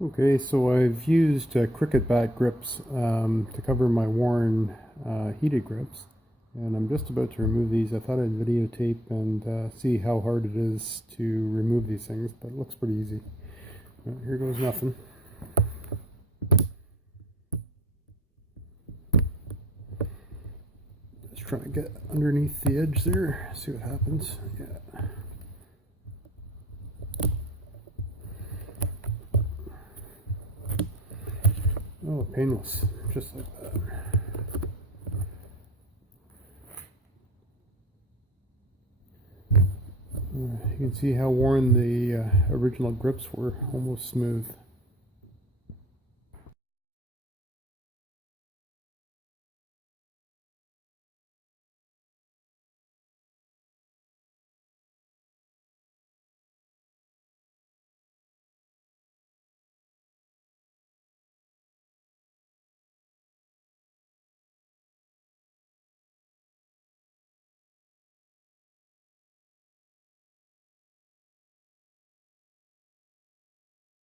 Okay, so I've used Cricut back grips to cover my worn heated grips, and I'm just about to remove these. I thought I'd videotape and see how hard it is to remove these things, but it looks pretty easy. Here goes nothing. Just trying to get underneath the edge there, see what happens. Yeah. Oh, painless, just like that. You can see how worn the original grips were, almost smooth.